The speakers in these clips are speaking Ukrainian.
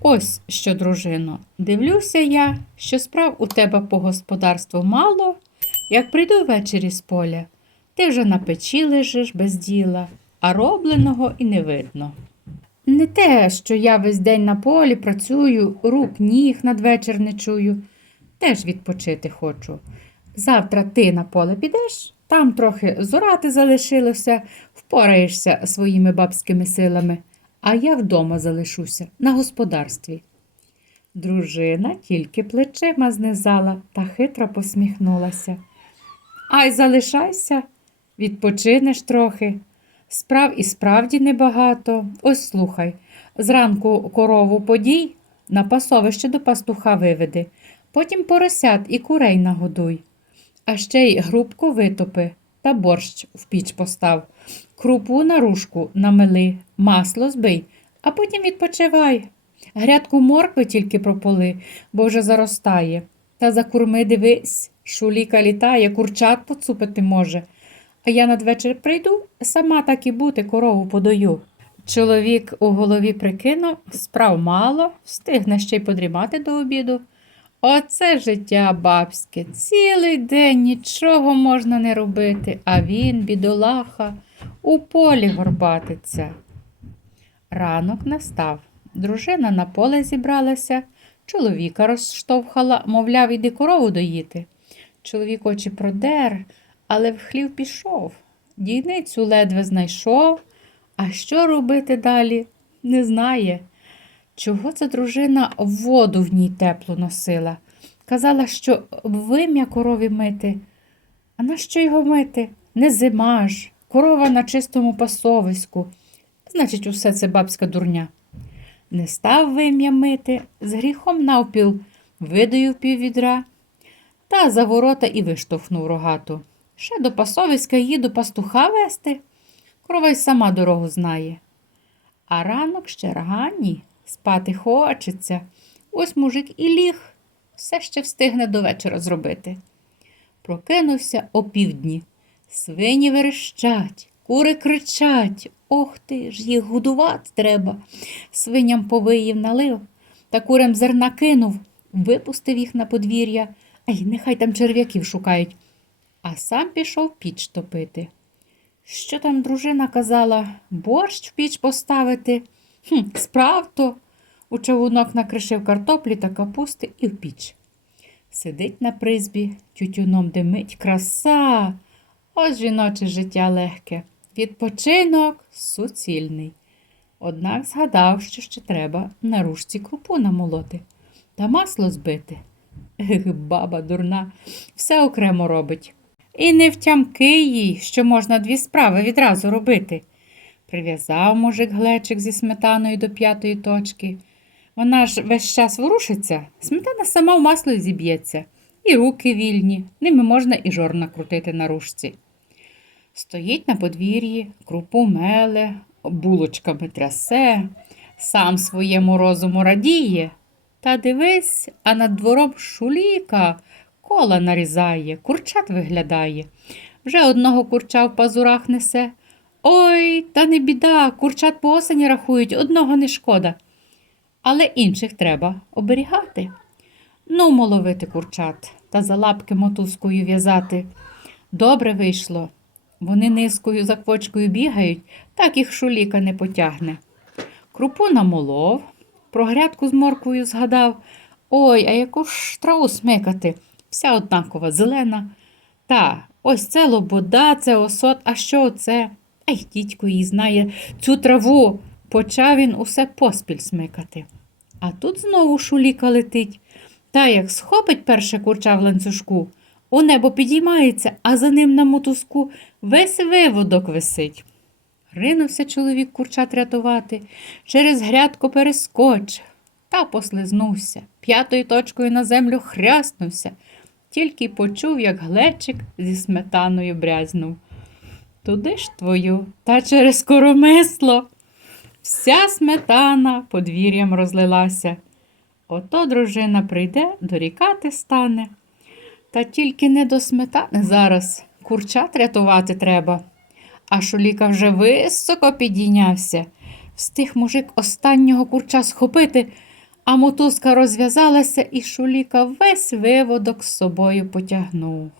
Ось що, дружино, дивлюся я, що справ у тебе по господарству мало, як прийду ввечері з поля, ти вже на печі лежиш без діла, а робленого і не видно. Не те, що я весь день на полі працюю, рук ніг надвечір не чую, теж відпочити хочу. Завтра ти на поле підеш, там трохи зорати залишилося, впораєшся своїми бабськими силами, а я вдома залишуся на господарстві. Дружина тільки плечима знизала та хитро посміхнулася. Ай, залишайся, відпочинеш трохи. Справ і справді небагато. Ось слухай, зранку корову подій, на пасовище до пастуха виведи, потім поросят і курей нагодуй. А ще й грубку витопи та борщ в піч постав, крупу на рушку намили, масло збий, а потім відпочивай. Грядку моркви тільки прополи, бо вже заростає. Та за курми дивись, шуліка літає, курчат поцупити може. А я надвечір прийду, сама так і бути корову подаю. Чоловік у голові прикинув, справ мало, встигне ще й подрімати до обіду. Оце життя бабське, цілий день нічого можна не робити, а він, бідолаха, у полі горбатиться. Ранок настав. Дружина на поле зібралася, чоловіка розштовхала, мовляв, іди корову доїти. Чоловік очі продер, але в хлів пішов. Дійницю ледве знайшов, а що робити далі, не знає. Чого ця дружина воду в ній теплу носила? Казала, що вим'я корові мити. А на що його мити? Не зима ж, корова на чистому пасовиську. Значить, усе це бабська дурня. Не став вим'я мити, з гріхом навпіл видаю піввідра та за ворота і виштовхнув рогату. Ще до пасовиська їду пастуха вести. Корова й сама дорогу знає. А ранок ще ранній, спати хочеться. Ось мужик і ліг, все ще встигне до вечора зробити. Прокинувся опівдні. Свині верещать, кури кричать. Ох ти ж, їх годувати треба. Свиням повиїв налив, та курям зерна кинув, випустив їх на подвір'я, ай, нехай там черв'яків шукають. А сам пішов піч топити. Що там дружина казала, борщ в піч поставити? Хм, справ то. У човунок накришив картоплі та капусти і в піч. Сидить на призбі, тютюном димить краса. Ось жіноче життя легке. Відпочинок суцільний. Однак згадав, що ще треба на рушці крупу намолоти та масло збити. Ех, баба дурна, все окремо робить. І не втямки їй, що можна дві справи відразу робити. Прив'язав мужик глечик зі сметаною до п'ятої точки. Вона ж весь час ворушиться, сметана сама в масло зіб'ється, і руки вільні, ними можна і жор накрутити на рушці. Стоїть на подвір'ї, крупу меле, булочками трясе, сам своєму розуму радіє. Та дивись, а над двором шуліка кола нарізає, курчат виглядає. Вже одного курча в пазурах несе. Ой, та не біда, курчат по осені рахують, одного не шкода. Але інших треба оберігати. Ну, моловити курчат та за лапки мотузкою в'язати. Добре вийшло. Вони низкою за квочкою бігають, так їх шуліка не потягне. Крупу намолов, про грядку з морквою згадав. Ой, а яку ж траву смикати? Вся однакова, зелена. Та, ось це лобода, це осот, а що оце? Ай, дідько її знає цю траву. Почав він усе поспіль смикати. А тут знову шуліка летить. Та як схопить перше курча в ланцюжку, у небо підіймається, а за ним на мотузку весь виводок висить. Ринувся чоловік курчат рятувати, через грядку перескочив та послизнувся, п'ятою точкою на землю хряснувся, тільки почув, як глечик зі сметаною брязнув. Туди ж твою, та через коромисло. Вся сметана подвір'ям розлилася. Ото дружина прийде, дорікати стане. Та тільки не до сметани зараз. Курчат рятувати треба. А шуліка вже високо підійнявся. Встиг мужик останнього курча схопити, А мотузка розв'язалася, і шуліка весь виводок з собою потягнув.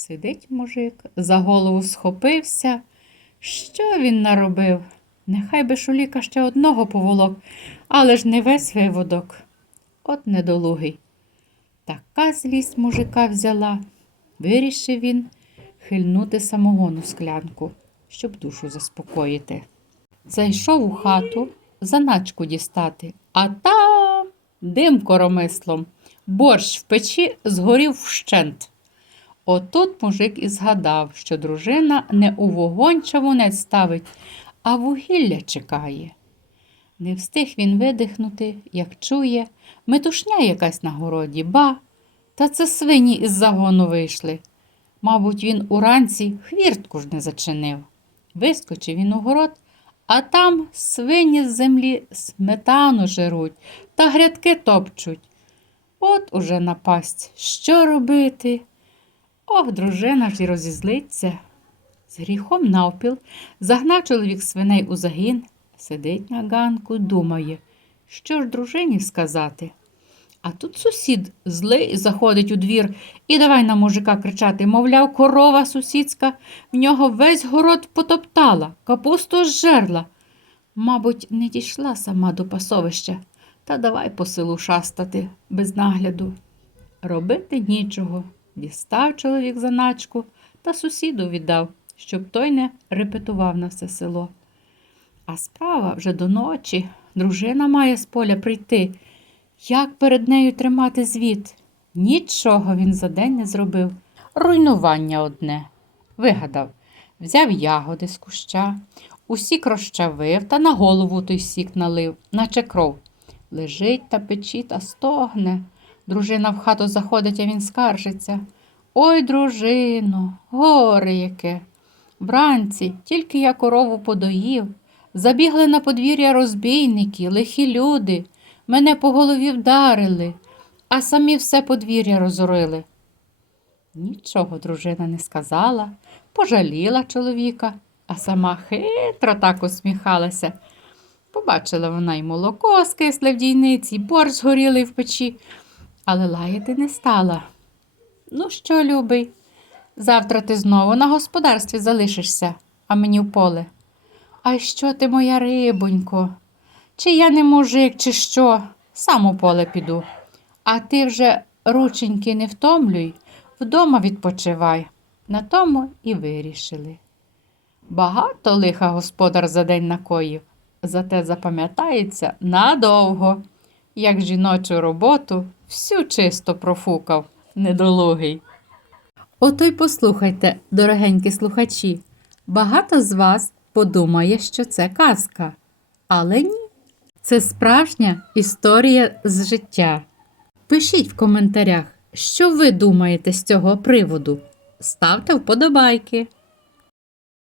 Сидить мужик, за голову схопився. Що він наробив? Нехай би шуліка ще одного поволок, але ж не весь виводок. От недолугий. Така злість мужика взяла. Вирішив він хильнути самогону склянку, щоб душу заспокоїти. Зайшов у хату заначку дістати, а там дим коромислом. Борщ в печі згорів вщент. Отут мужик і згадав, що дружина не у вогонь чавунець ставить, а вугілля чекає. Не встиг він видихнути, як чує, метушня якась на городі, ба, та це свині із загону вийшли. Мабуть, він уранці хвіртку ж не зачинив. Вискочив він у город, а там свині з землі сметану жируть та грядки топчуть. От уже напасть. Що робити? Ох, дружина ж і розізлиться. З гріхом навпіл загнав чоловік свиней у загін, сидить на ганку, думає, що ж дружині сказати. А тут сусід злий заходить у двір і давай на мужика кричати, мовляв, корова сусідська в нього весь город потоптала, капусту зжерла. Мабуть, не дійшла сама до пасовища, та давай по селу шастати без нагляду. Робити нічого. Дістав чоловік заначку та сусіду віддав, щоб той не репетував на все село. А справа вже до ночі. Дружина має з поля прийти. Як перед нею тримати звіт? Нічого він за день не зробив. Руйнування одне. Вигадав, взяв ягоди з куща, усік розчавив та на голову той сік налив, наче кров. Лежить та печі та стогне. Дружина в хату заходить, а він скаржиться. Ой, дружино, горе яке. Вранці тільки я корову подоїв, забігли на подвір'я розбійники, лихі люди, мене по голові вдарили, а самі все подвір'я розорили. Нічого дружина не сказала, пожаліла чоловіка, а сама хитро так усміхалася. Побачила вона й молоко скисле в дійниці, й борщ згорілий в печі, але лаяти не стала. Ну що, любий, завтра ти знову на господарстві залишишся, а мені в поле. А що ти, моя рибонько? Чи я не мужик, чи що? Сам у поле піду. А ти вже рученьки не втомлюй, вдома відпочивай. На тому і вирішили. Багато лиха господар за день накоїв, зате запам'ятається надовго, як жіночу роботу всю чисто профукав недолугий. Ото й послухайте, дорогенькі слухачі, багато з вас подумає, що це казка, але ні. Це справжня історія з життя. Пишіть в коментарях, що ви думаєте з цього приводу. Ставте вподобайки.